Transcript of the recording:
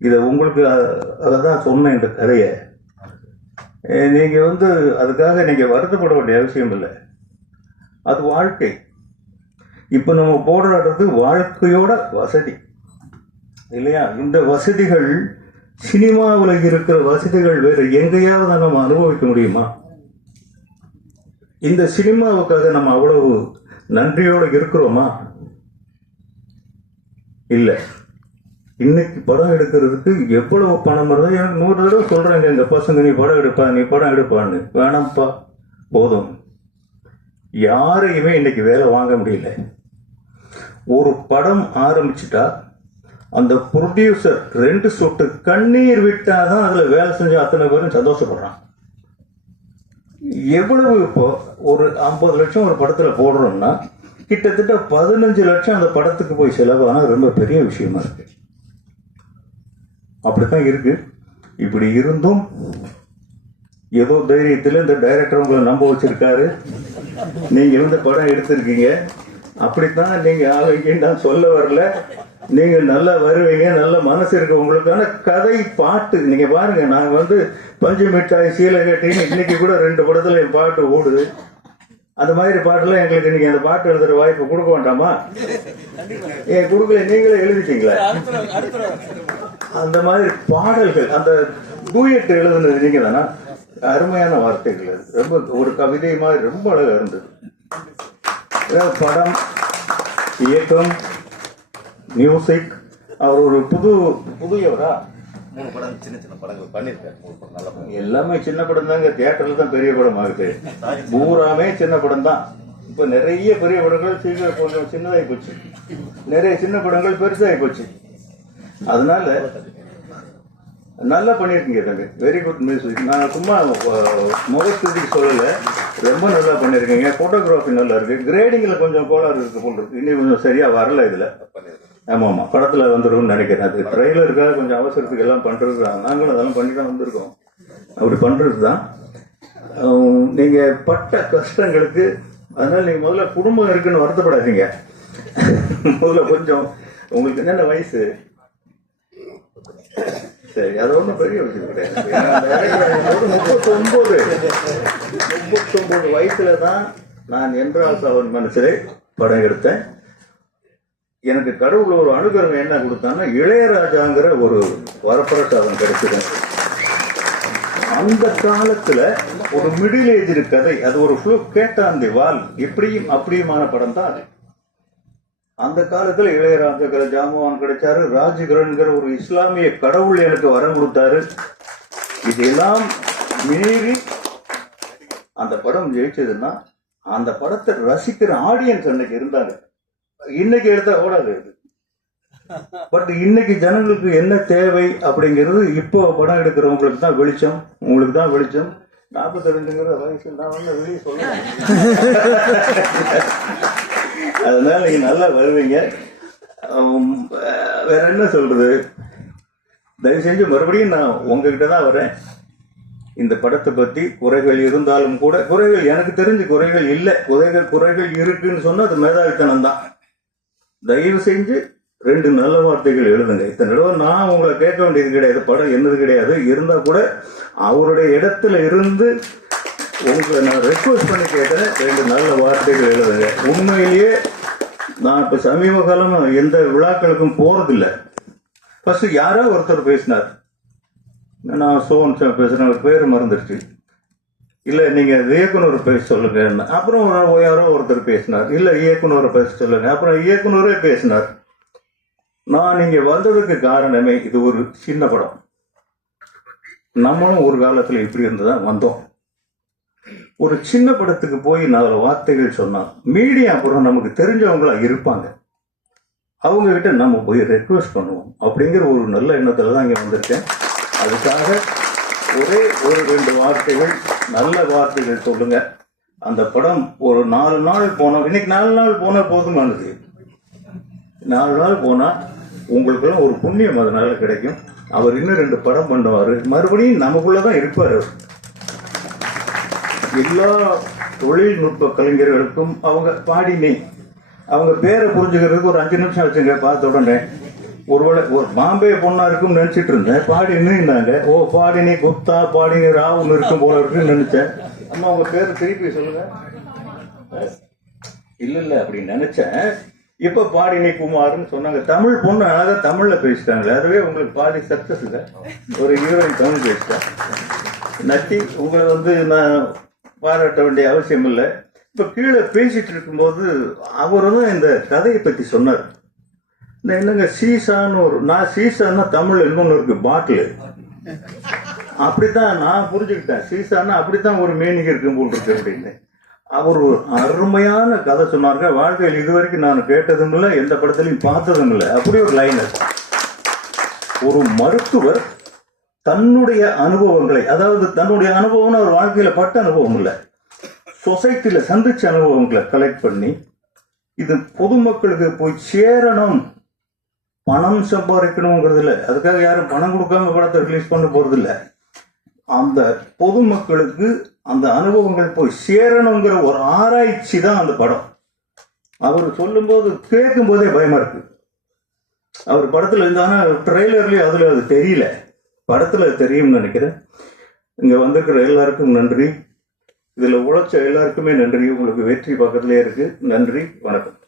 இதை உங்களுக்கு அதை தான் சொன்னேன் இந்த கதையை. நீங்கள் வந்து அதுக்காக நீங்கள் வருத்தப்பட வேண்டிய அவசியம் இல்லை. அது வாழ்க்கை. இப்போ நம்ம போடுறது வாழ்க்கையோட வசதி. இல்லையா? இந்த வசதிகள் சினிமாவில் இருக்கிற வசதிகள் வேறு எங்கேயாவது நம்ம அனுபவிக்க முடியுமா? இந்த சினிமாவுக்காக நம்ம அவ்வளவு நன்றியோடு இருக்கிறோமா? இல்லை. இன்னைக்கு படம் எடுக்கிறதுக்கு எவ்வளவு பணம் வருதோ எனக்கு நூறு தடவை சொல்றாங்க இந்த பசங்க நீ படம் எடுப்பா நீ படம் எடுப்பான்னு. வேணாம்ப்பா போதும். யாரையுமே இன்னைக்கு வேலை வாங்க முடியல. ஒரு படம் ஆரம்பிச்சிட்டா அந்த ப்ரொடியூசர் ரெண்டு சொட்டு கண்ணீர் விட்டாதான் அதில் வேலை செஞ்ச அத்தனை பேரும் சந்தோஷப்படுறான். எவ்வளவு இப்போ ஒரு ஐம்பது லட்சம் ஒரு படத்தில் போடுறோம்னா கிட்டத்தட்ட பதினஞ்சு லட்சம் அந்த படத்துக்கு போய் செலவானால் ரொம்ப பெரிய விஷயமா இருக்குது அப்படித்தான் இருக்கு. இப்படி இருந்தும் ஏதோ தைரியத்தில் இந்த டைரக்டர் உங்களை நம்ப வச்சிருக்காரு. நீங்கள் இந்த படம் எடுத்திருக்கீங்க. அப்படித்தான் நீங்கள் ஆவீங்க நான் சொல்ல வரல. நீங்கள் நல்லா வருவீங்க நல்ல மனசு இருக்கு. உங்களுக்கான கதை பாட்டு நீங்கள் பாருங்கள் நாங்கள் வந்து பஞ்சு மிட்டாய் சீலை கட்டின்னு இன்னைக்கு கூட ரெண்டு படத்தில் என் பாட்டு ஓடுது. அந்த மாதிரி பாட்டுலாம் எங்களுக்கு இன்னைக்கு அந்த பாட்டு எழுதுற வாய்ப்பு கொடுக்க வேண்டாமா? ஏன் கொடுக்கல நீங்களே எழுதிட்டீங்களா? அந்த மாதிரி பாடல்கள் அந்த டூயட் எழுதுனது நீங்க தானா? அருமையான வார்த்தைகள் அது. ரொம்ப ஒரு கவிதை மாதிரி ரொம்ப அழகா இருந்தது. படம் இயக்கம் மியூசிக் அவர் ஒரு புது புதியவரா? மூணு படம் சின்ன சின்ன படங்கள் பண்ணியிருக்காரு. மூணு படம் நல்ல படம். எல்லாமே சின்ன படம் தாங்க தியேட்டர்ல தான் பெரிய படம் ஆகுது பூராமே சின்ன படம் தான் இப்ப நிறைய பெரிய படங்கள் சீக்கிரம் கொஞ்சம் சின்னதாகி போச்சு. நிறைய சின்ன படங்கள் பெருசாகி போச்சு. அதனால நல்லா பண்ணியிருக்கீங்க தம்பி. வெரி குட் மியூசிக் நான் சும்மா முகஸ்துதிக்கு சொல்லல. ரொம்ப நல்லா பண்ணியிருக்கீங்க. போட்டோகிராஃபி நல்லா இருக்கு. கிரேடிங்ல கொஞ்சம் கோளாறு இருக்கு போல் இருக்கு. இன்னும் கொஞ்சம் சரியா வரல இதுல. ஆமாம் ஆமாம் படத்தில் வந்துரும்னு நினைக்கிறேன். அது ட்ரெய்லருக்காக கொஞ்சம் அவசரத்துக்கு எல்லாம் பண்ணுறது தான். நாங்களும் அதெல்லாம் பண்ணி தான் வந்திருக்கோம். அப்படி பண்ணுறது தான். நீங்கள் பட்ட கஷ்டங்களுக்கு அதனால் நீங்கள் முதல்ல குடும்பம் இருக்குன்னு வருத்தப்படாதீங்க. முதல்ல கொஞ்சம் உங்களுக்கு என்னென்ன வயசு? சரி அது ஒன்றும் பெரிய விஷயம் கிடையாது. முப்பத்தொம்போது அந்த வயசுல தான் நான் என்றால் அவன் மனசிலே படம் எடுத்தேன். எனக்கு கடவுள் ஒரு அனுகிரகம் என்ன கொடுத்தான்னா இளையராஜாங்கிற ஒரு வரப்பிரசாதம் கிடைச்சது அந்த காலத்துல ஒரு மிடில் ஏஜ் கதை அது ஒரு ஃப்ளூ கேட்டாந்தி வால் இப்படியும் அப்படியுமான படம் தான் அது. அந்த காலத்துல இளையராஜாங்கிற ஜாமவான் கிடைச்சாரு ராஜகிரன்கிற ஒரு இஸ்லாமிய கடவுள் எனக்கு வரம் கொடுத்தாரு. இதெல்லாம் மீறி அந்த படம் ஜெயிச்சதுன்னா அந்த படத்தை ரசிக்கிற ஆடியன்ஸ் அன்னைக்கு இருந்தாங்க இன்னைக்கு எடுத்தா ஓடாது இது பட் இன்னைக்கு ஜனங்களுக்கு என்ன தேவை அப்படிங்கிறது இப்போ படம் எடுக்கிறவங்களுக்கு தான் வெளிச்சம். உங்களுக்கு தான் வெளிச்சம். நாற்பத்தெண்டுங்கிற வயசு நான் வந்து வெளியே சொல்லுவேன் அதனால நீங்க நல்லா வருவீங்க. வேற என்ன சொல்றது? தயவு செஞ்சு மறுபடியும் நான் உங்ககிட்ட தான் வரேன் இந்த படத்தை பத்தி குறைகள் இருந்தாலும் கூட குறைகள் எனக்கு தெரிஞ்சு குறைகள் இல்லை. குறைகள் குறைகள் இருக்குன்னு சொன்னா அது மேதாவித்தனம் தான் தயவு செஞ்சு ரெண்டு நல்ல வார்த்தைகள் எழுதுங்க. இத்தனை தடவை நான் உங்களை கேட்க வேண்டியது கிடையாது படம் என்னது கிடையாது. இருந்தால் கூட அவருடைய இடத்துல இருந்து உங்களை நான் ரெக்வஸ்ட் பண்ணி கேட்டேன் ரெண்டு நல்ல வார்த்தைகள் எழுதுங்க. உண்மையிலேயே நான் இப்போ சமீப காலம் எந்த விழாக்களுக்கும் போகிறதில்ல ஃபர்ஸ்ட் யாரோ ஒருத்தர் பேசினார். நான் சோன் சார் பேர் மறந்துருச்சு. இல்ல நீங்க இயக்குனர் பேச சொல்லுங்க. அப்புறம் யாரோ ஒருத்தர் பேசினார். இல்ல இயக்குனரை பேச சொல்லுங்க. அப்புறம் இயக்குனரே பேசினார். நான் நீங்க வந்ததுக்கு காரணமே இது ஒரு சின்ன படம். நம்மளும் ஒரு காலத்துல இப்படி இருந்துதான் வந்தோம். ஒரு சின்ன படத்துக்கு போய் நாலு வார்த்தைகள் சொன்னா மீடியா அப்புறம் நமக்கு தெரிஞ்சவங்களா இருப்பாங்க. அவங்க கிட்ட நம்ம போய் ரெக்வஸ்ட் பண்ணுவோம். அப்படிங்கிற ஒரு நல்ல எண்ணத்துல தான் இங்க வந்திருக்கேன். அதுக்காக ஒரே ஒரு ரெண்டு வார்த்தைகள் நல்ல வார்த்தைகள் சொல்லுங்க. அந்த படம் ஒரு நாலு நாள் போனோம் இன்னைக்கு நாலு நாள் போனா போதுமானது நாலு நாள் போனா உங்களுக்கெல்லாம் ஒரு புண்ணியம் அதனால கிடைக்கும். அவர் இன்னும் ரெண்டு படம் பண்ணுவாரு. மறுபடியும் நமக்குள்ளதான் இருப்பார் எல்லா தொழில்நுட்ப கலைஞர்களுக்கும் அவங்க பாடினே. அவங்க பேரை புரிஞ்சுக்கிறதுக்கு ஒரு அஞ்சு நிமிஷம் வச்சுங்க பார்த்த உடனே. ஒருவேளை ஒரு பாம்பே பொண்ணா இருக்கும்னு நினைச்சிட்டு இருந்தேன். பாடி நின்னாங்க ஓ பாடினி குப்தா பாடினி ராவுன்னு இருக்கும் போல இருக்குன்னு நினைச்சேன். அம்மா உங்க பேரு திருப்பி சொல்லுங்க. இல்ல இல்ல அப்படி நினைச்சேன். இப்ப பாடினி குமார்னு சொன்னாங்க. தமிழ் பொண்ணு அழகா தமிழ்ல பேசிட்டாங்க அதுவே உங்களுக்கு பாதி சக்சஸ் ஒரு ஹீரோயின் தமிழ் பேசிட்டேன் நட்டி உங்களை வந்து நான் பாராட்ட வேண்டிய அவசியம் இல்லை. இப்ப கீழே பேசிட்டு இருக்கும்போது அவர் தான் இந்த கதையை பத்தி சொன்னார். இந்த என்னங்க சீசான்னு ஒரு நான் சீசான்னா தமிழ் இன்னொன்னு இருக்கு பாட்டில். அப்படித்தான் நான் புரிஞ்சுக்கிட்டேன். சீசான்னா அப்படித்தான் ஒரு மீனிங் இருக்கும் போல் இருக்கு அப்படின்னு. அவர் ஒரு அருமையான கதை சொன்னாருங்க. வாழ்க்கையில் இதுவரைக்கும் நான் கேட்டதும் இல்லை எந்த படத்துலையும் பார்த்ததும் இல்லை. அப்படி ஒரு லைன் ஒரு மருத்துவர் தன்னுடைய அனுபவங்களை அதாவது தன்னுடைய அனுபவம்னு அவர் வாழ்க்கையில் பட்ட அனுபவம் இல்லை. சொசைட்டியில் சந்திச்ச அனுபவங்களை கலெக்ட் பண்ணி இது பொதுமக்களுக்கு போய் சேரணும் பணம் சம்பாதிக்கணுங்கிறது இல்லை அதுக்காக யாரும் பணம் கொடுக்காம படத்தை ரிலீஸ் பண்ண போறதில்ல. இல்லை அந்த பொதுமக்களுக்கு அந்த அனுபவங்கள் போய் சேரணுங்கிற ஒரு ஆராய்ச்சி தான் அந்த படம். அவர் சொல்லும்போது கேட்கும் போதே பயமா இருக்கு. அவர் படத்துல இருந்து ஆனா ட்ரெய்லர்லயே அதுல அது தெரியல. படத்துல அது தெரியும்னு நினைக்கிறேன். இங்க வந்திருக்கிற எல்லாருக்கும் நன்றி. இதுல உழைச்ச எல்லாருக்குமே நன்றி. உங்களுக்கு வெற்றி பக்கத்திலே இருக்கு. நன்றி. வணக்கம்.